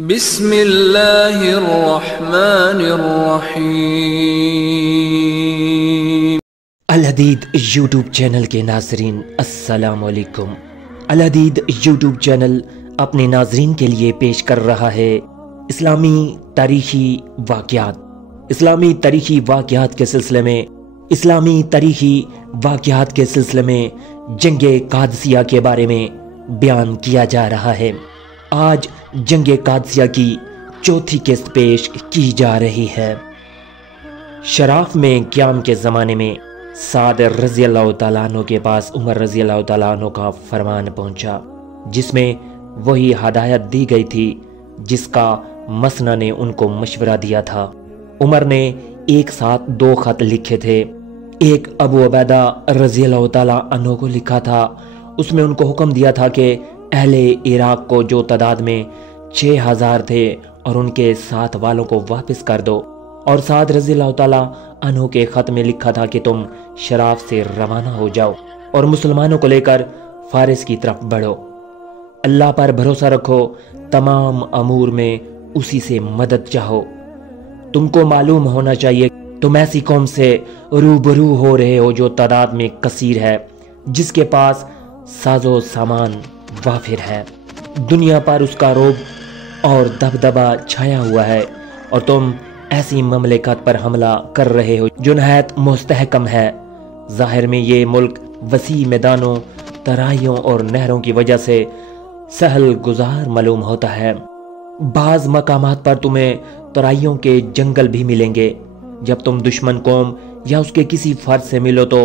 بسم اللہ الرحمن الرحیم۔ الحدید یوٹیوب چینل کے ناظرین السلام علیکم۔ الحدید یوٹیوب چینل اپنے ناظرین کے لیے پیش کر رہا ہے اسلامی تاریخی واقعات کے سلسلے میں جنگ قادسیہ کے بارے میں بیان کیا جا رہا ہے۔ آج جنگ قادسیہ کی چوتھی قسط پیش کی جا رہی ہے۔ شراف میں قیام کے زمانے میں سعد رضی اللہ تعالیٰ عنہ کے پاس عمر رضی اللہ تعالیٰ عنہ کا فرمان پہنچا، جس میں وہی ہدایت دی گئی تھی جس کا مسنا نے ان کو مشورہ دیا تھا۔ عمر نے ایک ساتھ 2 خط لکھے تھے۔ ایک ابو عبیدہ رضی اللہ تعالیٰ عنہ کو لکھا تھا، اس میں ان کو حکم دیا تھا کہ اہل عراق کو جو تعداد میں 6000 تھے اور ان کے ساتھ والوں کو واپس کر دو، اور سعد رضی اللہ تعالیٰ عنہ کے خط میں لکھا تھا کہ تم شراف سے روانہ ہو جاؤ اور مسلمانوں کو لے کر فارس کی طرف بڑھو، اللہ پر بھروسہ رکھو، تمام امور میں اسی سے مدد چاہو۔ تم کو معلوم ہونا چاہیے تم ایسی قوم سے روبرو ہو رہے ہو جو تعداد میں کثیر ہے، جس کے پاس ساز و سامان وافر ہے، دنیا پر اس کا رعب اور دبدبہ چھایا ہوا ہے، اور تم ایسی مملکت پر حملہ کر رہے ہو جو نہایت مستحکم ہے۔ ظاہر میں یہ ملک وسیع میدانوں، ترائیوں اور نہروں کی وجہ سے سہل گزار معلوم ہوتا ہے۔ بعض مقامات پر تمہیں ترائیوں کے جنگل بھی ملیں گے۔ جب تم دشمن قوم یا اس کے کسی فرد سے ملو تو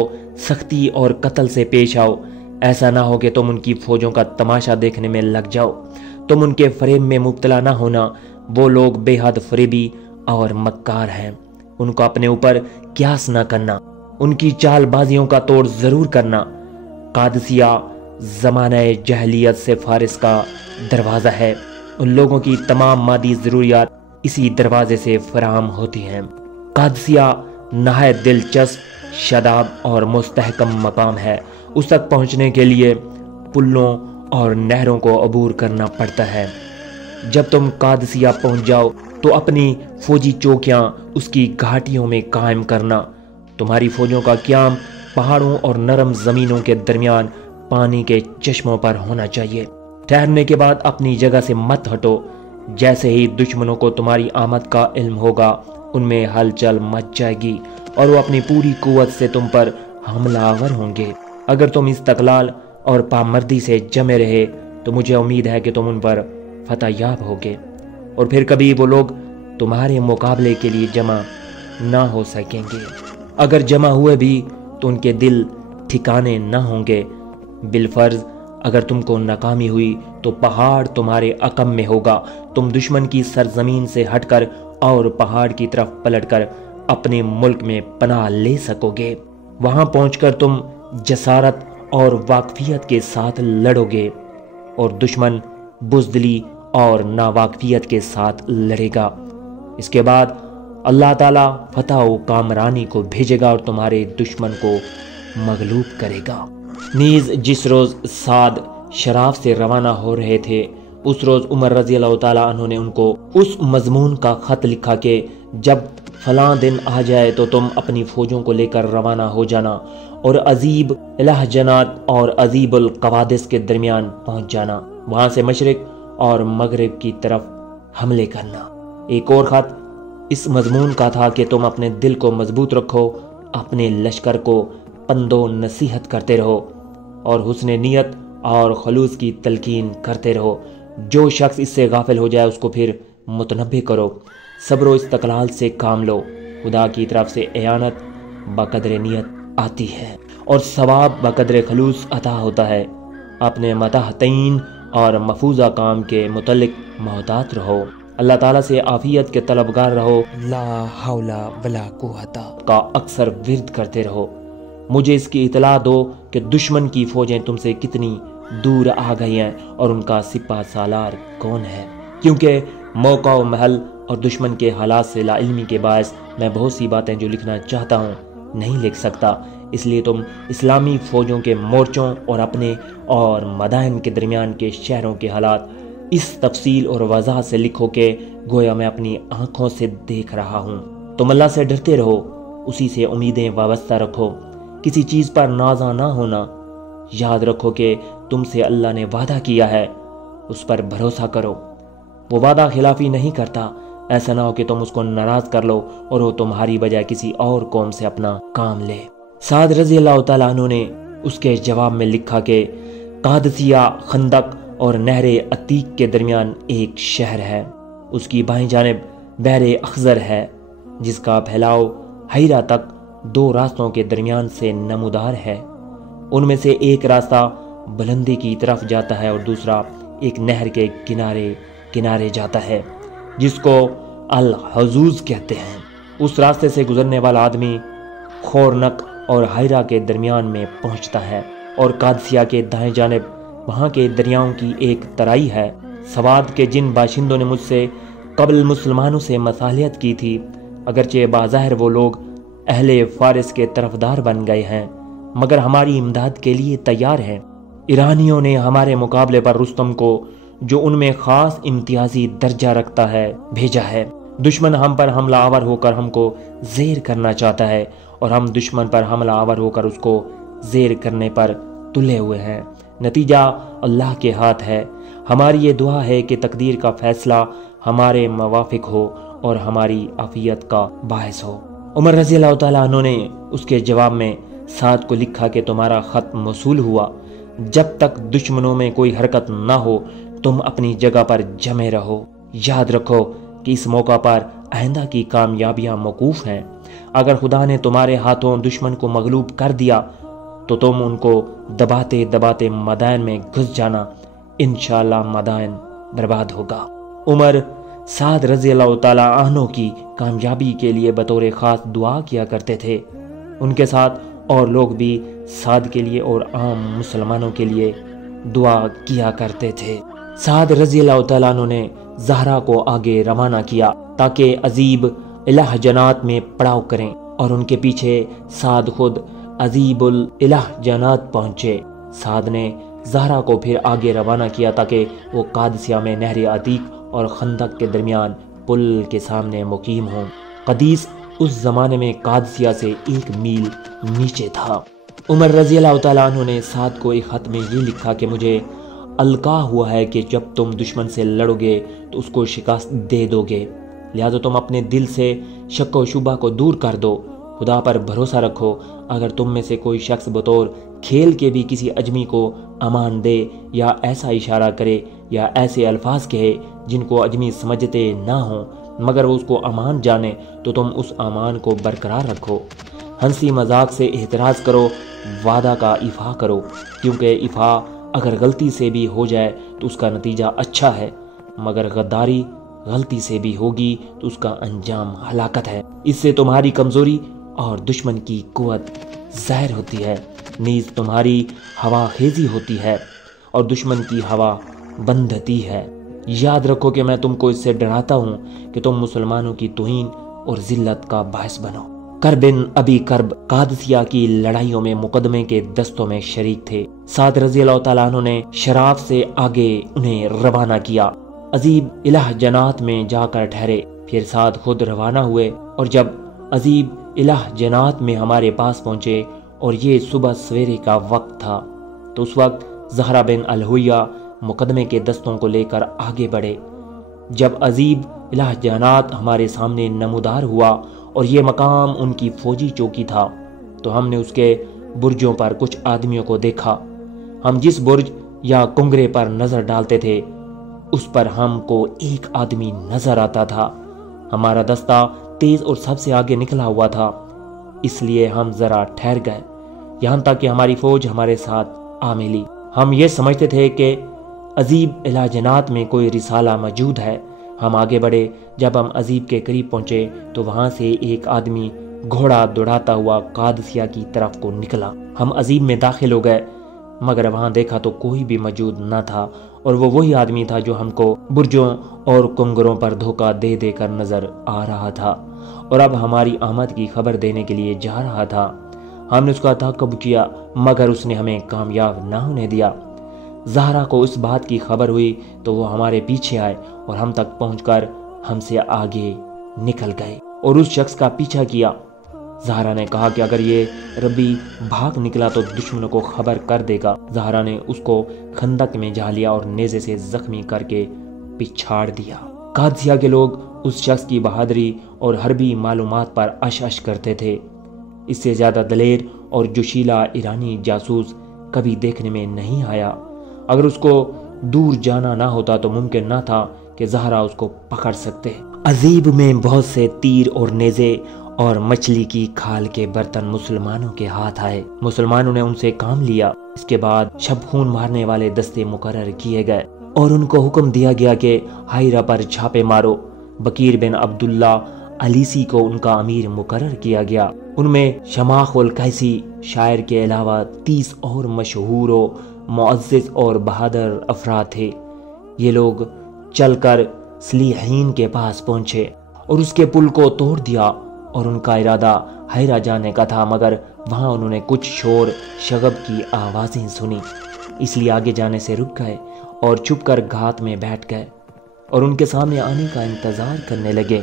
سختی اور قتل سے پیش آؤ، ایسا نہ ہو کہ تم ان کی فوجوں کا تماشا دیکھنے میں لگ جاؤ۔ تم ان کے فریب میں مبتلا نہ ہونا، وہ لوگ بے حد فریبی اور مکار ہیں، ان کو اپنے اوپر قیاس نہ کرنا، ان کی چال بازیوں کا توڑ ضرور کرنا۔ قادسیہ زمانہ جاہلیت سے فارس کا دروازہ ہے، ان لوگوں کی تمام مادی ضروریات اسی دروازے سے فراہم ہوتی ہیں۔ قادسیہ نہایت دلچسپ، شاداب اور مستحکم مقام ہے۔ اس تک پہنچنے کے لیے پلوں اور نہروں کو عبور کرنا پڑتا ہے۔ جب تم قادسیہ پہنچ جاؤ تو اپنی فوجی چوکیاں اس کی گھاٹیوں میں قائم کرنا۔ تمہاری فوجوں کا قیام پہاڑوں اور نرم زمینوں کے درمیان پانی کے چشموں پر ہونا چاہیے۔ ٹھہرنے کے بعد اپنی جگہ سے مت ہٹو۔ جیسے ہی دشمنوں کو تمہاری آمد کا علم ہوگا، ان میں ہلچل مچ جائے گی اور وہ اپنی پوری قوت سے تم پر حملہ آور ہوں گے۔ اگر تم استقلال اور پامردی سے جمے رہے تو مجھے امید ہے کہ تم ان پر فتح یاب ہوگے، اور پھر کبھی وہ لوگ تمہارے مقابلے کے لیے جمع نہ ہو سکیں گے۔ اگر جمع ہوئے بھی تو ان کے دل ٹھکانے نہ ہوں گے۔ بالفرض اگر تم کو ناکامی ہوئی تو پہاڑ تمہارے عقب میں ہوگا، تم دشمن کی سرزمین سے ہٹ کر اور پہاڑ کی طرف پلٹ کر اپنے ملک میں پناہ لے سکو گے۔ وہاں پہنچ کر تم جسارت اور واقفیت کے ساتھ لڑو گے، اور دشمن بزدلی اور ناواقفیت کے ساتھ لڑے گا۔ اس کے بعد اللہ تعالیٰ فتح و کامرانی کو بھیجے گا اور تمہارے دشمن کو مغلوب کرے گا۔ نیز جس روز سعد شراف سے روانہ ہو رہے تھے، اس روز عمر رضی اللہ تعالیٰ عنہ نے ان کو اس مضمون کا خط لکھا کہ جب فلاں دن آ جائے تو تم اپنی فوجوں کو لے کر روانہ ہو جانا اور عزیب الحجنات اور عزیب القوادس کے درمیان پہنچ جانا، وہاں سے مشرق اور مغرب کی طرف حملے کرنا۔ ایک اور خط اس مضمون کا تھا کہ تم اپنے دل کو مضبوط رکھو، اپنے لشکر کو پند و نصیحت کرتے رہو اور حسن نیت اور خلوص کی تلقین کرتے رہو۔ جو شخص اس سے غافل ہو جائے اس کو پھر متنبہ کرو۔ صبر و استقلال سے کام لو، خدا کی طرف سے اعانت بقدر نیت آتی ہے اور ثواب بقدر خلوص عطا ہوتا ہے۔ اپنے متحتین اور مفوضہ کام کے متعلق محتاط رہو، اللہ تعالیٰ سے عافیت کے طلبگار رہو، لا حول ولا قوت کا اکثر ورد کرتے رہو۔ مجھے اس کی اطلاع دو کہ دشمن کی فوجیں تم سے کتنی دور آ گئی ہیں اور ان کا سپہ سالار کون ہے، کیونکہ موقع و محل اور دشمن کے حالات سے لا علمی کے باعث میں بہت سی باتیں جو لکھنا چاہتا ہوں نہیں لکھ سکتا۔ اس لیے تم اسلامی فوجوں کے مورچوں اور اپنے اور مدائن کے درمیان کے شہروں کے حالات اس تفصیل اور وضاحت سے لکھو کہ گویا میں اپنی آنکھوں سے دیکھ رہا ہوں۔ تم اللہ سے ڈرتے رہو، اسی سے امیدیں وابستہ رکھو، کسی چیز پر نازاں نہ ہونا۔ یاد رکھو کہ تم سے اللہ نے وعدہ کیا ہے، اس پر بھروسہ کرو، وہ وعدہ خلافی نہیں کرتا۔ ایسا نہ ہو کہ تم اس کو ناراض کر لو اور وہ تمہاری بجائے کسی اور قوم سے اپنا کام لے۔ سعد رضی اللہ تعالیٰ عنہ نے اس کے جواب میں لکھا کہ قادسیہ خندق اور نہر عتیق کے درمیان ایک شہر ہے، اس کی بائیں جانب بحر اخضر ہے، جس کا پھیلاؤ حیرہ تک 2 راستوں کے درمیان سے نمودار ہے۔ ان میں سے ایک راستہ بلندی کی طرف جاتا ہے اور دوسرا ایک نہر کے کنارے کنارے جاتا ہے، جس کو الحضوز کہتے ہیں۔ اس راستے سے گزرنے والا آدمی خورنق اور حیرہ کے درمیان میں پہنچتا ہے، اور قادسیہ کے دائیں جانب وہاں کے دریاؤں کی ایک ترائی ہے۔ سواد کے جن باشندوں نے مجھ سے قبل مسلمانوں سے مصالحت کی تھی، اگرچہ بظاہر وہ لوگ اہل فارس کے طرفدار بن گئے ہیں، مگر ہماری امداد کے لیے تیار ہیں۔ ایرانیوں نے ہمارے مقابلے پر رستم کو، جو ان میں خاص امتیازی درجہ رکھتا ہے، بھیجا ہے۔ دشمن ہم پر حملہ آور ہو کر ہم کو زیر کرنا چاہتا ہے، اور ہم دشمن پر حملہ آور ہو کر اس کو زیر کرنے پر تلے ہوئے ہیں۔ نتیجہ اللہ کے ہاتھ ہے۔ ہماری یہ دعا ہے کہ تقدیر کا فیصلہ ہمارے موافق ہو اور ہماری عافیت کا باعث ہو۔ عمر رضی اللہ تعالیٰ عنہ نے اس کے جواب میں سعد کو لکھا کہ تمہارا خط موصول ہوا، جب تک دشمنوں میں کوئی حرکت نہ ہو تم اپنی جگہ پر جمے رہو۔ یاد رکھو کہ اس موقع پر آئندہ کی کامیابیاں موقوف ہیں۔ اگر خدا نے تمہارے ہاتھوں دشمن کو مغلوب کر دیا تو تم ان کو دباتے دباتے مدائن میں گھس جانا، انشاءاللہ مدائن برباد ہوگا۔ عمر سعد رضی اللہ تعالیٰ عنہ کی کامیابی کے لیے بطور خاص دعا کیا کرتے تھے۔ ان کے ساتھ اور لوگ بھی سعد کے لیے اور عام مسلمانوں کے لیے دعا کیا کرتے تھے۔ سعد رضی اللہ تعالیٰ عنہ نے زہرا کو آگے روانہ کیا تاکہ عذیب الہ جنات میں پڑاؤ کریں، اور ان کے پیچھے سعد خود عذیب الہ جنات پہنچے۔ سعد نے زہرا کو پھر آگے روانہ کیا تاکہ وہ قادسیہ میں نہر عتیق اور خندق کے درمیان پل کے سامنے مقیم ہوں۔ قادس اس زمانے میں قادسیہ سے 1 میل نیچے تھا۔ عمر رضی اللہ تعالیٰ عنہ نے سعد کو ایک خط میں یہ لکھا کہ مجھے القا ہوا ہے کہ جب تم دشمن سے لڑو گے تو اس کو شکست دے دو گے، لہذا تم اپنے دل سے شک و شبہ کو دور کر دو، خدا پر بھروسہ رکھو۔ اگر تم میں سے کوئی شخص بطور کھیل کے بھی کسی اجمی کو امان دے یا ایسا اشارہ کرے یا ایسے الفاظ کہے جن کو اجمی سمجھتے نہ ہوں مگر وہ اس کو امان جانے، تو تم اس امان کو برقرار رکھو۔ ہنسی مذاق سے احتراز کرو، وعدہ کا ایفا کرو، کیونکہ ایفا اگر غلطی سے بھی ہو جائے تو اس کا نتیجہ اچھا ہے، مگر غداری غلطی سے بھی ہوگی تو اس کا انجام ہلاکت ہے۔ اس سے تمہاری کمزوری اور دشمن کی قوت ظاہر ہوتی ہے، نیز تمہاری ہوا خیزی ہوتی ہے اور دشمن کی ہوا بندھتی ہے۔ یاد رکھو کہ میں تم کو اس سے ڈراتا ہوں کہ تم مسلمانوں کی توہین اور ذلت کا باعث بنو۔ کرب بن ابی کرب قادسیہ کی لڑائیوں میں مقدمے کے دستوں میں شریک تھے۔ سعد رضی اللہ تعالیٰ عنہ نے شراف سے آگے انہیں روانہ کیا، عذیب الہ جنات میں جا کر ٹھہرے، پھر سعد خود روانہ ہوئے، اور جب عذیب الہ جنات میں ہمارے پاس پہنچے اور یہ صبح سویرے کا وقت تھا تو اس وقت زہرہ بن الحویہ مقدمے کے دستوں کو لے کر آگے بڑھے۔ جب عذیب الہ جنات ہمارے سامنے نمودار ہوا اور یہ مقام ان کی فوجی چوکی تھا تو ہم نے اس کے برجوں پر کچھ آدمیوں کو دیکھا۔ ہم جس برج یا کنگرے پر نظر ڈالتے تھے اس پر ہم کو ایک آدمی نظر آتا تھا۔ ہمارا دستہ تیز اور سب سے آگے نکلا ہوا تھا، اس لیے ہم ذرا ٹھہر گئے یہاں تک کہ ہماری فوج ہمارے ساتھ آ ملی۔ ہم یہ سمجھتے تھے کہ عذیب الہ جنات میں کوئی رسالہ موجود ہے۔ ہم آگے بڑھے، جب ہم عذیب کے قریب پہنچے تو وہاں سے ایک آدمی گھوڑا دوڑاتا ہوا قادسیہ کی طرف کو نکلا۔ ہم عذیب میں داخل ہو گئے مگر وہاں دیکھا تو کوئی بھی موجود نہ تھا، اور وہ وہی آدمی تھا جو ہم کو برجوں اور کنگروں پر دھوکہ دے دے کر نظر آ رہا تھا اور اب ہماری آمد کی خبر دینے کے لیے جا رہا تھا۔ ہم نے اس کا تعاقب کیا مگر اس نے ہمیں کامیاب نہ ہونے دیا۔ زہرا کو اس بات کی خبر ہوئی تو وہ ہمارے پیچھے آئے اور ہم تک پہنچ کر ہم سے آگے نکل گئے اور اس شخص کا پیچھا کیا۔ زہرا نے کہا کہ اگر یہ ربی بھاگ نکلا تو دشمنوں کو خبر کر دے گا۔ زہرا نے اس کو خندق میں جا لیا اور نیزے سے زخمی کر کے پچھاڑ دیا۔ قادسیہ کے لوگ اس شخص کی بہادری اور حربی معلومات پر اش اش کرتے تھے۔ اس سے زیادہ دلیر اور جوشیلا ایرانی جاسوس کبھی دیکھنے میں نہیں آیا۔ اگر اس کو دور جانا نہ ہوتا تو ممکن نہ تھا کہ زہرا اس کو پکڑ سکتے۔ عذیب میں بہت سے تیر اور نیزے اور مچھلی کی کھال کے برتن مسلمانوں کے ہاتھ آئے۔ مسلمانوں نے ان سے کام لیا۔ اس کے بعد شب خون مارنے والے دستے مقرر کیے گئے اور ان کو حکم دیا گیا کہ ہائرہ پر چھاپے مارو۔ بکیر بن عبداللہ علیسی کو ان کا امیر مقرر کیا گیا۔ ان میں شماخ القیسی شاعر کے علاوہ 30 اور مشہور و معزز اور بہادر افراد تھے۔ یہ لوگ چل کر سلیحین کے پاس پہنچے اور اس کے پل کو توڑ دیا اور ان کا ارادہ ہائرہ جانے کا تھا، مگر وہاں انہوں نے کچھ شور شغب کی آوازیں سنی، اس لیے آگے جانے سے رک گئے اور چھپ کر گھات میں بیٹھ گئے اور ان کے سامنے آنے کا انتظار کرنے لگے۔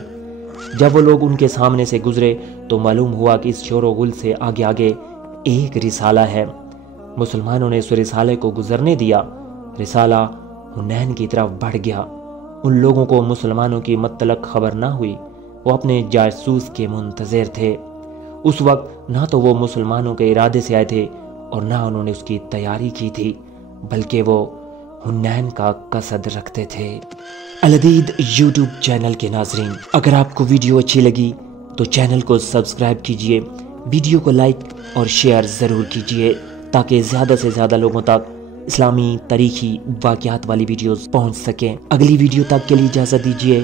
جب وہ لوگ ان کے سامنے سے گزرے تو معلوم ہوا کہ اس شور و غل سے آگے آگے ایک رسالہ ہے۔ مسلمانوں نے اس رسالے کو گزرنے دیا۔ رسالہ حنین کی طرف بڑھ گیا۔ ان لوگوں کو مسلمانوں کی مطلق خبر نہ ہوئی، وہ اپنے جاسوس کے منتظر تھے۔ اس وقت نہ تو وہ مسلمانوں کے ارادے سے آئے تھے اور نہ انہوں نے اس کی تیاری کی تھی، بلکہ وہ حنین کا قصد رکھتے تھے۔ الحدید یوٹیوب چینل کے ناظرین، اگر آپ کو ویڈیو اچھی لگی تو چینل کو سبسکرائب کیجئے، ویڈیو کو لائک اور شیئر ضرور کیجئے تاکہ زیادہ سے زیادہ لوگوں تک اسلامی تاریخی واقعات والی ویڈیوز پہنچ سکیں۔ اگلی ویڈیو تک کے لیے اجازت دیجئے۔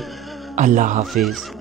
اللہ حافظ۔